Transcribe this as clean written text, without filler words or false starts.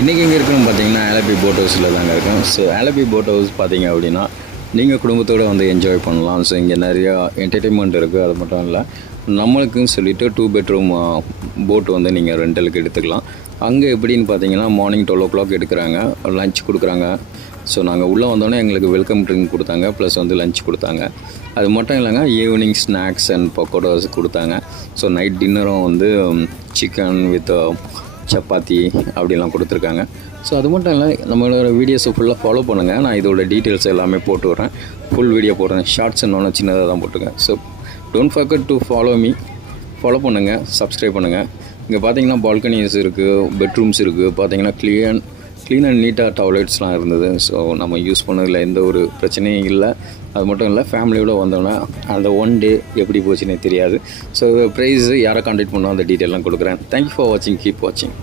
இன்றைக்கி எங்கே இருக்குன்னு பார்த்தீங்கன்னா ஆலப்பி போட் ஹவுஸில் தாங்க இருக்கும். ஸோ ஆலப்பி போட் ஹவுஸ் பார்த்தீங்க அப்படின்னா நீங்கள் குடும்பத்தோடு வந்து என்ஜாய் பண்ணலாம். ஸோ இங்கே நிறையா என்டர்டெயின்மெண்ட் இருக்குது. அது மட்டும் இல்லை, நம்மளுக்குன்னு சொல்லிவிட்டு 2 பெட்ரூம் போட் வந்து நீங்கள் ரெண்டலுக்கு எடுத்துக்கலாம். அங்கே எப்படின்னு பார்த்தீங்கன்னா மார்னிங் 12 o'clock எடுக்கிறாங்க, லஞ்ச் கொடுக்குறாங்க. ஸோ நாங்கள் உள்ளே வந்தோடனே எங்களுக்கு வெல்கம் ட்ரிங்க் கொடுத்தாங்க, ப்ளஸ் வந்து லஞ்ச் கொடுத்தாங்க. அது மட்டும் இல்லைங்க, ஈவினிங் ஸ்நாக்ஸ் அண்ட் பக்கோடாஸ் கொடுத்தாங்க. ஸோ நைட் டின்னரும் வந்து சிக்கன் வித் சப்பாத்தி அப்படிலாம் கொடுத்துருக்காங்க. ஸோ அது மட்டும் இல்லை, நம்மளோட வீடியோஸை ஃபுல்லாக ஃபாலோ பண்ணுங்கள். நான் இதோட டீட்டெயில்ஸ் எல்லாமே போட்டு வரேன். ஃபுல் வீடியோ போடுறேன். ஷார்ட்ஸ் இன்னொன்று சின்னதாக தான் போட்டுருக்கேன். So don't forget to follow me. Follow பண்ணுங்கள், சப்ஸ்கிரைப் பண்ணுங்கள். இங்கே பார்த்தீங்கன்னா பால்கனிஸ் இருக்குது, பெட்ரூம்ஸ் இருக்குது. பார்த்தீங்கன்னா க்ளீன் அண்ட் நீட்டாக டாய்லெட்ஸ்லாம் இருந்தது. ஸோ நம்ம யூஸ் பண்ணதில் எந்த ஒரு பிரச்சனையும் இல்லை. அது மட்டும் இல்லை, ஃபேமிலியோடு வந்தோன்னா அந்த ஒன் டே எப்படி போச்சுன்னே தெரியாது. ஸோ ப்ரைஸு யாரை கான்டாக்ட் பண்ணோம் அந்த டீட்டெயிலாம் கொடுக்குறேன். தேங்க்யூ ஃபார் வாட்சிங். கீப் வாட்சிங்.